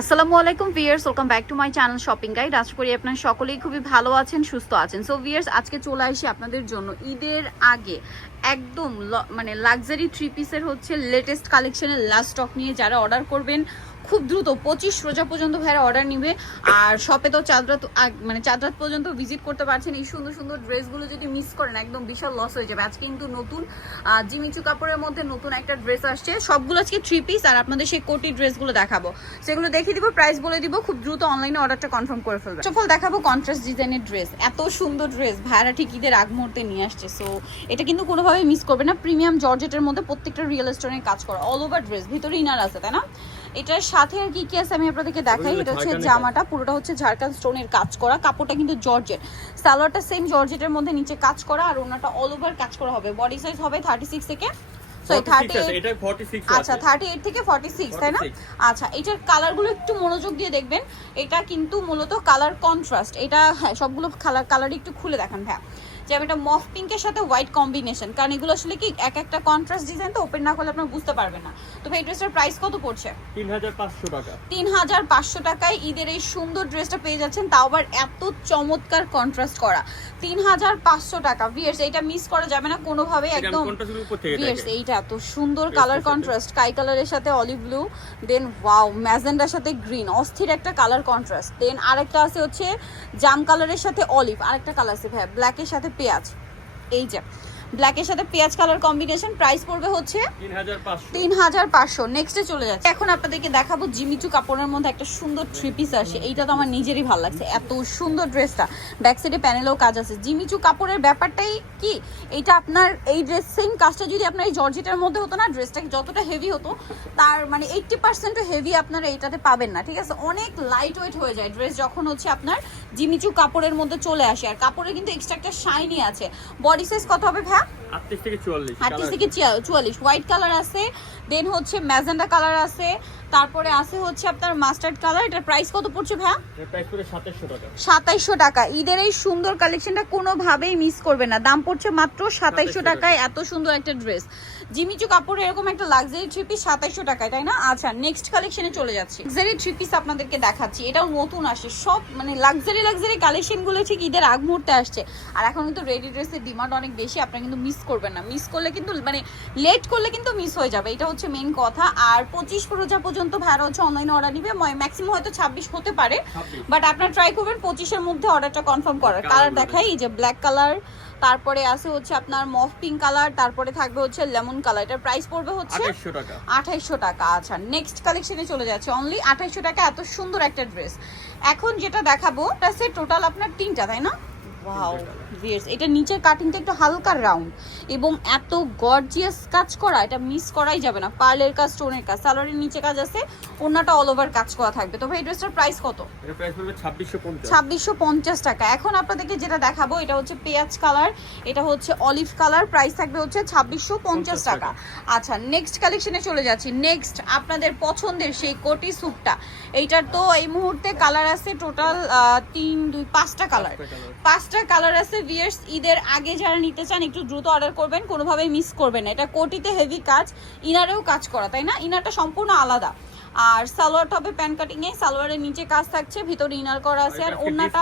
আসসালামু আলাইকুম viewers, welcome back to my channel shopping guide. আশা করি আপনারা সকলেই খুবই ভালো আছেন, সুস্থ আছেন। সো ভিউয়ার্স, আজকে চলে আসি আপনাদের জন্য ঈদের আগে একদম মানে লাক্সারি থ্রি পিসের হচ্ছে লেটেস্ট কালেকশনের লাস্ট স্টক নিয়ে। যারা অর্ডার করবেন খুব দ্রুত 25 রোজা পর্যন্ত ভাইরা অর্ডার নিবে। আর শপে তো চাঁদ রাত পর্যন্ত ভিজিট করতে পারছেন। এই সুন্দর সুন্দর ড্রেসগুলো যদি মিস করেন একদম বিশাল লস হয়ে যাবে। আজকে কিন্তু নতুন জিমিচু কাপড়ের মধ্যে নতুন একটা ড্রেস আসছে, সবগুলো আজকে থ্রি পিস। আর আপনাদের সেই কোটি ড্রেসগুলো দেখাবো, সেগুলো দেখিয়ে দিব, প্রাইস বলে দিব, খুব দ্রুত অনলাইনে অর্ডারটা কনফার্ম করে ফেলবে। সফল দেখাবো কন্ট্রাস্ট ডিজাইনের ড্রেস, এত সুন্দর ড্রেস ভাইরা ঠিক ঈদের আগ মুহূর্তে নিয়ে আসছে। সো এটা কিন্তু কোনোভাবে মিস করবে না। প্রিমিয়াম জর্জেটের মধ্যে প্রত্যেকটা রিয়েল স্টোনের কাজ করা, অল ওভার ড্রেস, ভিতরে ইনার আছে, তাই না? এটার সাথে আর কি কি আছে আমি আপনাদেরকে দেখাই। এটা হচ্ছে জামাটা, পুরোটা হচ্ছে ঝাড়খান্ড স্টোনের কাজ করা, কাপড়টা কিন্তু জর্জেট, সালোয়ারটা সেম জর্জেটের মধ্যে নিচে কাজ করা, আর ওনাটা অল ওভার কাজ করা হবে। বডি সাইজ হবে 36 থেকে 38 থেকে 46, তাই না? আচ্ছা, এটার কালারগুলো একটু মনোযোগ দিয়ে দেখবেন। এটা কিন্তু মূলত কালার কন্ট্রাস্ট। এটা হ্যাঁ, সবগুলো কালারই একটু খুলে দেখান ভাইয়া। যেমন এটা মফ পিঙ্কের সাথে হোয়াইট কম্বিনেশন, কারণ এগুলো আসলে কি এক একটা কন্ট্রাস্ট ডিজাইন, তো ওপেন না করলে আপনারা বুঝতে পারবেন না। তো ভাই, ড্রেসটার প্রাইস কত পড়ছে? 3500 টাকা। 3500 টাকায় ঈদের এই সুন্দর ড্রেসটা পেয়ে যাচ্ছেন, তাও আবার এত চমৎকার কন্ট্রাস্ট করা। 3500 টাকা ভিউয়ার্স, এটা মিস করা যাবে না কোনোভাবে একদম। ভিউয়ার্স, এইটা এত সুন্দর কালার কন্ট্রাস্ট, স্কাই কালারের সাথে অলিভ ব্লু, দেন ওয়াও ম্যাজেন্ডার সাথে গ্রিন, অস্থির একটা কালার কন্ট্রাস্ট। দেন আরেকটা আছে হচ্ছে জাম কালারের সাথে অলিভ, আরেকটা কালার আছে ভাই ব্ল্যাকের সাথে পেঁয়াজ। এই যে ব্ল্যাকের সাথে পেঁয়াজ কালার কম্বিনেশন, প্রাইস পড়বে হচ্ছে 3500। নেক্সটে চলে যাচ্ছে। এখন আপনাদেরকে দেখাবো জিমিচু কাপড়ের মধ্যে একটা সুন্দর থ্রি পিস আসে। এইটা তো আমার নিজেরই ভালো লাগছে, এত সুন্দর ড্রেসটা। ব্যাক সাইডে প্যানেলেও কাজ আছে। জিমিচু কাপড়ের ব্যাপারটাই কি, এইটা আপনার এই ড্রেস সেম কাজটা যদি আপনার এই জর্জেটের মধ্যে হতো না, ড্রেসটা যতটা হেভি হতো তার মানে 80% হেভি আপনারা এইটাতে পাবেন না, ঠিক আছে? অনেক লাইট ওয়েট হয়ে যায় ড্রেস যখন হচ্ছে আপনার জিমিচু কাপড়ের মধ্যে চলে আসে। আর কাপড়ে কিন্তু এক্সট্রা একটা শাইনি আছে। বডি সাইজ কত হবে ভাই? 38 থেকে 44। 38 থেকে 44। হোয়াইট কালার আছে, দেন হচ্ছে ম্যাজেন্ডা কালার আছে, তারপরে আছে হচ্ছে আপনার মাস্টার্ড কালার। এটার প্রাইস কত পড়ছে ভাই? এর প্রাইস পড়ে 2700 টাকা। 2700 টাকা। ঈদের এই সুন্দর কালেকশনটা কোনোভাবেই মিস করবে না। দাম পড়ছে মাত্র 2700 টাকায় এত সুন্দর একটা ড্রেস। জিমিচু কাপড়ের এরকম একটা লাক্সারি থ্রি পিস 2700 টাকায়, তাই না? আচ্ছা, নেক্সট কালেকশনে চলে যাচ্ছি। লাক্সারি থ্রি পিস আপনাদেরকে দেখাচ্ছি, এটাও নতুন আসে। সব মানে লাক্সারি কালেকশনগুলো ঠিক ঈদের আগ মুহূর্তে আসছে। আর এখন কিন্তু রেডি ড্রেসের ডিমান্ড অনেক বেশি, আপনারা কিন্তু মিস করবেন না। মিস করলে কিন্তু মানে লেট করলে কিন্তু মিস হয়ে যাবে, এটা হচ্ছে মেইন কথা। আর 25 রোজা পর্যন্ত ভাড়া হচ্ছে অনলাইনে অর্ডার নিবে, ম্যাক্সিমাম হয়তো 26 হতে পারে, বাট আপনারা ট্রাই করবেন 25-এর মধ্যে অর্ডারটা কনফার্ম করার। কালার দেখাই, এই যে ব্ল্যাক কালার, তারপরে আছে হচ্ছে আপনার মফ পিঙ্ক কালার, তারপরে থাকবে হচ্ছে লেমন কালার। এটার প্রাইস পড়বে হচ্ছে 2800 টাকা। আচ্ছা, নেক্সট কালেকশনে চলে যাচ্ছে। অনলি 2800 টাকা এত সুন্দর একটা ড্রেস। এখন যেটা দেখাবো এটা টোটাল আপনার 3টা, তাই না? ওয়াও ভিউয়ার্স, এটা নিচের কাটিংটা একটু হালকা রাউন্ড এবং এত গর্জিয়াস কাজ করা, এটা মিস করাই যাবে না। পার্লের কাজ, স্টোনের কাজ, সালোয়ারের নিচে কাজ আছে, ওন্নাটা অল ওভার কাজ করা থাকবে। তো ভাই, এই ড্রেসটার প্রাইস কত? এর প্রাইস পড়বে 2650। 2650 টাকা। এখন আপনাদেরকে যেটা দেখাবো এটা হচ্ছে পেঁয়াজ কালার, এটা হচ্ছে অলিভ কালার, প্রাইস থাকবে হচ্ছে 2650 টাকা। আচ্ছা, নেক্সট কালেকশনে চলে যাচ্ছি। নেক্সট আপনাদের পছন্দের সেই কোটি স্যুটটা, এইটার তো এই মুহূর্তে কালার আছে টোটাল 5টা কালার। 5টা কালার আছে ভিউয়ার্স। ঈদের আগে যারা নিতে চান একটু দ্রুত অর্ডার করবেন, কোনোভাবেই মিস করবেন না। এটা কোটিতে হেভি কাজ, ইনারেও কাজ করা, তাই না? ইনারটা সম্পূর্ণ আলাদা। আর সালোয়ারটা হবে প্যান কাটিং এ, সালোয়ারের নিচে কাজ থাকছে, ভিতরে ইনার করা আছে, আর ওন্নাটা।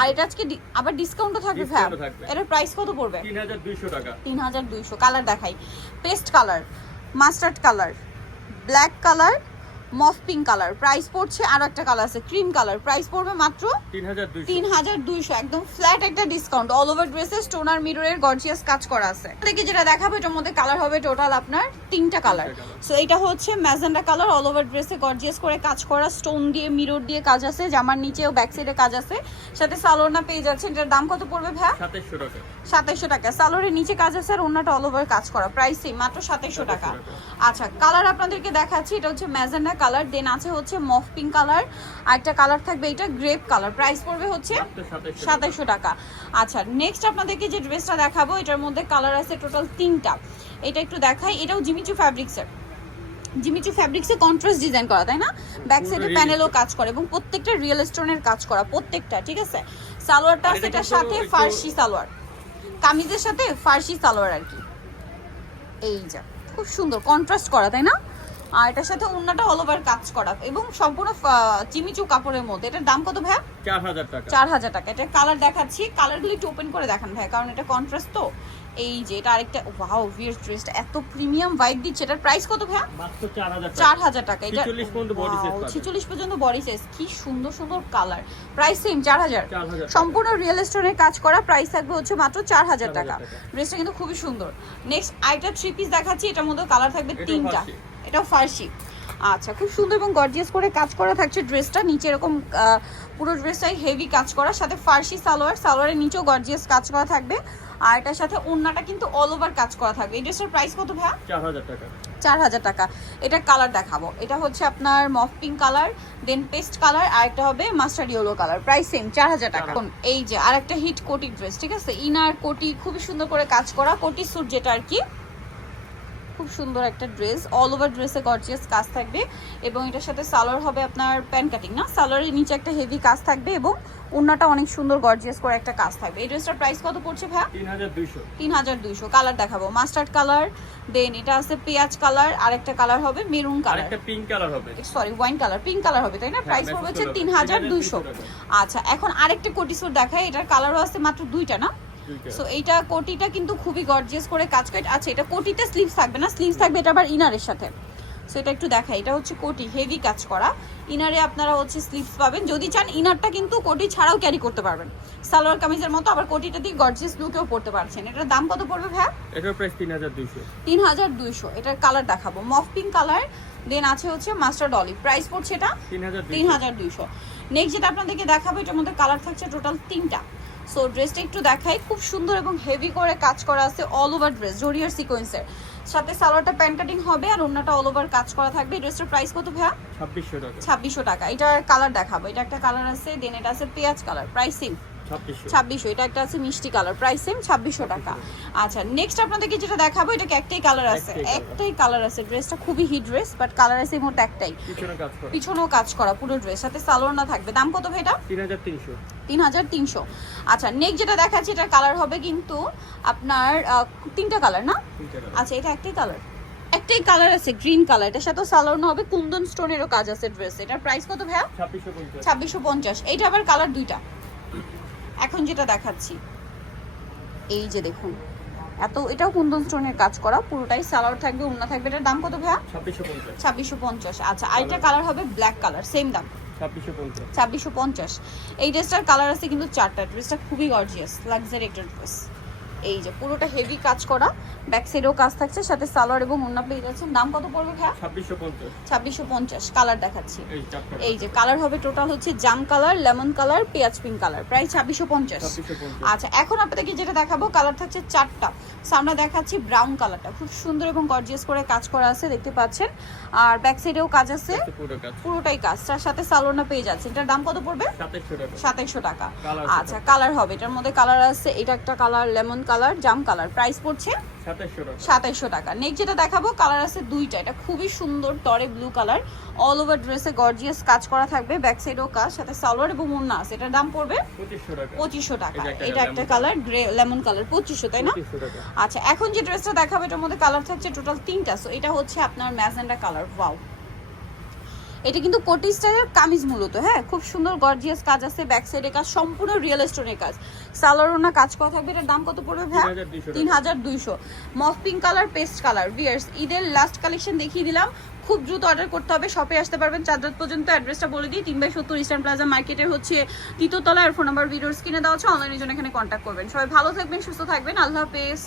আর এটা আজকে আবার ডিসকাউন্টও থাকবে ভাই। এটার প্রাইস কত পড়বে? 3200 টাকা। 3200। কালার দেখাই, paste colour, mustard colour, black colour, mauve pink colour. Price পড়ছে, আর একটা কালার আছে ক্রিম কালার, প্রাইস পড়বে মাত্র 3200। একদম ফ্ল্যাট একটা ডিসকাউন্ট। অল ওভার ড্রেসে স্টোনার মিররের গর্জিয়াস কাজ করা আছে। দেখি যেটা দেখাবো এটার মধ্যে কালার হবে টোটাল আপনার 3টা কালার। সো এটা হচ্ছে ম্যাজেন্ডা কালার, অল ওভার ড্রেসে গর্জিয়াস করে কাজ করা, স্টোন দিয়ে মিরর দিয়ে কাজ আছে, জামার নিচেও ব্যাক সাইডে কাজ আছে, সাথে সালোয়ারটা পেয়ে যাচ্ছে। এটার দাম কত পড়বে ভাই? 2700 টাকা। 2700 টাকা। সালোয়ারের নিচে কাজ আছে আর ওন্নাটা অল ওভার কাজ করা, প্রাইস সেম, মাত্র 2700 টাকা। আচ্ছা, কালার আপনাদেরকে দেখাচ্ছি। এটা হচ্ছে ম্যাজেন্ডা কালার, দেন আছে হচ্ছে মফ পিঙ্ক কালার, আর একটা কালার থাকবে এটা গ্রেপ কালার, প্রাইস পড়বে হচ্ছে 2700 টাকা। আচ্ছা, নেক্সট আপনাদেরকে যে ড্রেসটা দেখাবো এটার মধ্যে কালার আছে টোটাল 3টা। এটা একটু দেখাই, এটাও জিমিচু ফ্যাব্রিক্সের। জিমিচু ফ্যাব্রিক্সে কন্ট্রাস্ট ডিজাইন করা, তাই না? ব্যাক সাইডে প্যানেলও কাজ করে এবং প্রত্যেকটা রিয়েল স্টোনের কাজ করা, প্রত্যেকটা, ঠিক আছে? সালোয়ারটা আছে এটার সাথে ফার্সি সালোয়ার, কামিজের সাথে ফার্সি সালোয়ার আর কি। এই যে খুব সুন্দর কন্ট্রাস্ট করা, তাই না? আর এটার সাথে ওন্নাটা অল ওভার কাজ করা এবং সম্পূর্ণ চিমিচু কাপড়ের মধ্যে। এটার দাম কত ভাইয়া? 4000 টাকা। 4000 টাকা। এটা কালার দেখাচ্ছি, কালারগুলো একটু ওপেন করে দেখান ভাই, কারণ এটা কন্ট্রাস্ট তো। এই যে এটা আরেকটা, ওয়াও ভিয়ার ড্রেসটা এত প্রিমিয়াম ভাইব দিচ্ছে। এটার প্রাইস কত ভাইয়া? মাত্র 4000 টাকা। 4000 টাকা। এটা 46 পর্যন্ত বডি সাইজ পাবেন। 46 পর্যন্ত বডি সাইজ, কি সুন্দর সুন্দর কালার। Price same 4000। 4000 সম্পূর্ণ রিয়েল স্টোনের কাজ করা, প্রাইস থাকবে হচ্ছে মাত্র 4000 টাকা। 4000 টাকা। ড্রেসটা কিন্তু খুবই সুন্দর। নেক্সট আইটা থ্রি পিস দেখাচ্ছি, এটার মধ্যে কালার থাকবে এটাও তিনটা। ফার্সি। এটাও ফার্সি। আচ্ছা, খুব সুন্দর এবং গর্জিয়াস করে কাজ করা থাকছে ড্রেসটা। নিচে এরকম পুরো ড্রেসটাই হেভি কাজ করা, সাথে ফার্সি সালোয়ার, সালোয়ারের নিচেও গর্জিয়াস কাজ করা থাকবে। আর এটার সাথে ওড়নাটা কিন্তু অল ওভার কাজ করা থাকবে। এই ড্রেসটার প্রাইস কত ভাইয়া? 4000 টাকা। 4000 টাকা। এটা কালার দেখাবো, এটা হচ্ছে আপনার মফ পিঙ্ক কালার, দেন পেস্ট কালার, আর একটা হবে mustard yellow colour. Price same 4000 টাকা। এই যে আরেকটা হিট কোটি ড্রেস, ঠিক আছে, ইনার কোটি খুবই সুন্দর করে কাজ করা, কোটি স্যুট যেটা আর কি। খুব সুন্দর একটা ড্রেস, অল ওভার ড্রেসে গর্জিয়াস কাজ থাকবে এবং এটার সাথে সালোয়ার হবে আপনার প্যান কাটিং না, সালোয়ারের নিচে একটা হেভি কাজ থাকবে এবং ওড়নাটা অনেক সুন্দর গর্জিয়াস করে একটা কাজ থাকবে। এই ড্রেসটার প্রাইস কত পড়ছে ভাইয়া? 3200। 3200। কালার দেখাবো, মাস্টার্ড কালার, দেন এটা আছে পেঁয়াজ কালার, আরেকটা কালার হবে মেরুন কালার, আরেকটা পিঙ্ক কালার হবে। Sorry wine colour, pink colour হবে তাই না? প্রাইস পড়বে হচ্ছে 3200। আচ্ছা, এখন আরেকটা কোটি স্যুট দেখাই, এটার কালারও আছে মাত্র দুইটা না। সো এইটা কোটিটা কিন্তু খুবই গর্জিয়াস করে কাজ করে। আচ্ছা, এটা কোটিতে স্লিভস থাকবে না, স্লিভস থাকবে এটা আবার ইনারের সাথে। সো এটা একটু দেখাই, এটা হচ্ছে কোটি হেভি কাজ করা, ইনারে আপনারা হচ্ছে স্লিভস পাবেন। যদি চান ইনারটা কিন্তু কোটি ছাড়াও ক্যারি করতে পারবেন, সালোয়ার কামিজের মতো, আবার কোটিটা দিয়ে গর্জিয়াস লুকেও পড়তে পারছেন। এটার দাম কত পড়বে ভাইয়া? এটার প্রাইস 3200। 3200। এটার কালার দেখাবো, মফ পিঙ্ক কালার, দেন আছে হচ্ছে মাস্টার্ড অলিভ। প্রাইস পড়ছে এটা 3200। নেক্সট যেটা আপনাদেরকে দেখাবো, এটার মধ্যে কালার থাকছে টোটাল তিনটা। সো ড্রেসটা একটু দেখাই, খুব সুন্দর এবং হেভি করে কাজ করা আছে, অল ওভার ড্রেস জরিয়ার সিকোয়েন্সের সাথে সালোয়ারটা প্যান কাটিং হবে আর ওড়নাটা অল ওভার কাজ করা থাকবে। এই ড্রেসটার প্রাইস কত ভাইয়া? 2600 টাকা। 2600 টাকা। এটার কালার দেখাবো, এটা একটা কালার আছে, দেন এটা আছে পেঁয়াজ কালার, প্রাইস সেম 2600। এটা একটা আছে মিষ্টি কালার, প্রাইস সেম 2600 টাকা। আচ্ছা, নেক্সট আপনাদেরকে যেটা দেখাবো, এটা একটাই কালার আছে, একটাই কালার আছে। ড্রেসটা খুবই হিট ড্রেস, বাট কালার আছে মোট একটাই, পিছনেও কাজ করা পুরো ড্রেস, সাথে সালোয়ার না থাকবে। দাম কত ভাই এটা? 3300। 3300। আচ্ছা, নেক্সট যেটা দেখাচ্ছি, এটার কালার হবে কিন্তু আপনার তিনটা কালার না? আচ্ছা, এটা একটাই কালার, একটাই কালার আছে গ্রিন কালার, এটার সাথে সালোয়ার না হবে কুন্দন স্টোনেরও কাজ আছে ড্রেস। এটার প্রাইস কত ভাইয়া? 2650। 2650। এইটা আবার কালার দুইটা। এখন যেটা দেখাচ্ছি, এই যে দেখুন, এটাও কুন্দন স্টোনের কাজ করা, পুরোটাই সালোয়ার থাকবে, ওড়না থাকবে। এটার দাম কত ভাইয়া? 2650। 2650। আচ্ছা, আরেকটা কালার হবে ব্ল্যাক কালার, সেম দাম 2650। 2650। এই ড্রেসটার কালার আছে কিন্তু চারটা। ড্রেসটা খুবই গর্জিয়াস, লাক্সারি একটা ড্রেস। এই যে পুরোটা হেভি কাজ করা, ব্যাক সাইডেও কাজ থাকছে, সাথে সালোয়ার এবং ওড়না পেয়ে যাচ্ছেন। দাম কত পড়বে ভাইয়া? 2650। 2650। কালার দেখাচ্ছি, এই চারটা। এই যে কালার হবে টোটাল হচ্ছে জাম কালার, লেমন কালার, পেঁয়াজ পিঙ্ক কালার, প্রাইস 2650। 2650। আচ্ছা, এখন আপনাদেরকে যেটা দেখাবো, কালার থাকছে চারটা। সামনে দেখাচ্ছি ব্রাউন কালারটা, খুব সুন্দর এবং গর্জিয়াস করে কাজ করা আছে, দেখতে পাচ্ছেন। আর ব্যাক সাইডেও কাজ আছে, পুরো কাজ, পুরোটাই কাজ, তার সাথে সালোয়ার পেয়ে যাচ্ছে। এটার দাম কত পড়বে? 2700 টাকা। 2700 টাকা। কালার আচ্ছা, কালার হবে, এটার মধ্যে কালার আছে, এটা একটা কালার লেমন কালার, জাম কালার, প্রাইস পড়ছে 2700 টাকা। 2700 টাকা। নেক্সট যেটা দেখাবো, কালার আছে দুইটা, এটা খুবই সুন্দর টরে ব্লু কালার, অল ওভার ড্রেসে গর্জিয়াস কাজ করা থাকবে, ব্যাক সাইডও কাজ, সাথে সালোয়ার এবং ওড়না আছে। এটার দাম পড়বে 2500 টাকা। 2500 টাকা। এটা এটা একটা কালার গ্রে লেমন কালার, 2500 তাই না? 2500 টাকা। আচ্ছা, এখন যে ড্রেসটা দেখাবো, এটার মধ্যে কালার থাকছে টোটাল তিনটা। সো এটা হচ্ছে আপনার ম্যাজেন্ডা কালার, ওয়াও। এটা কিন্তু কোটি স্টাইলের কামিজ মূলত, হ্যাঁ, খুব সুন্দর গর্জিয়াস কাজ আছে, ব্যাক সাইডে কাজ, সম্পূর্ণ রিয়েল স্টোনের কাজ, সালোয়ারও কাজ করা থাকবে। এটার দাম কত পড়বে ভাই? 3200। Mauve pink colour, paste colour, viewers ঈদের লাস্ট কালেকশন দেখিয়ে দিলাম, খুব দ্রুত অর্ডার করতে হবে। শপে আসতে পারবেন 4 রাত পর্যন্ত। অ্যাড্রেসটা বলে দিই, 3/70 ইস্টার্ন প্লাজা মার্কেটের হচ্ছে 3য় তলা। আর ফোন নাম্বার ভিডিওর স্ক্রিনে দেওয়া আছে, অনলাইনের জন্য এখানে কন্ট্যাক্ট করবেন। সবাই ভালো থাকবেন, সুস্থ থাকবেন, আল্লাহ হাফেজ।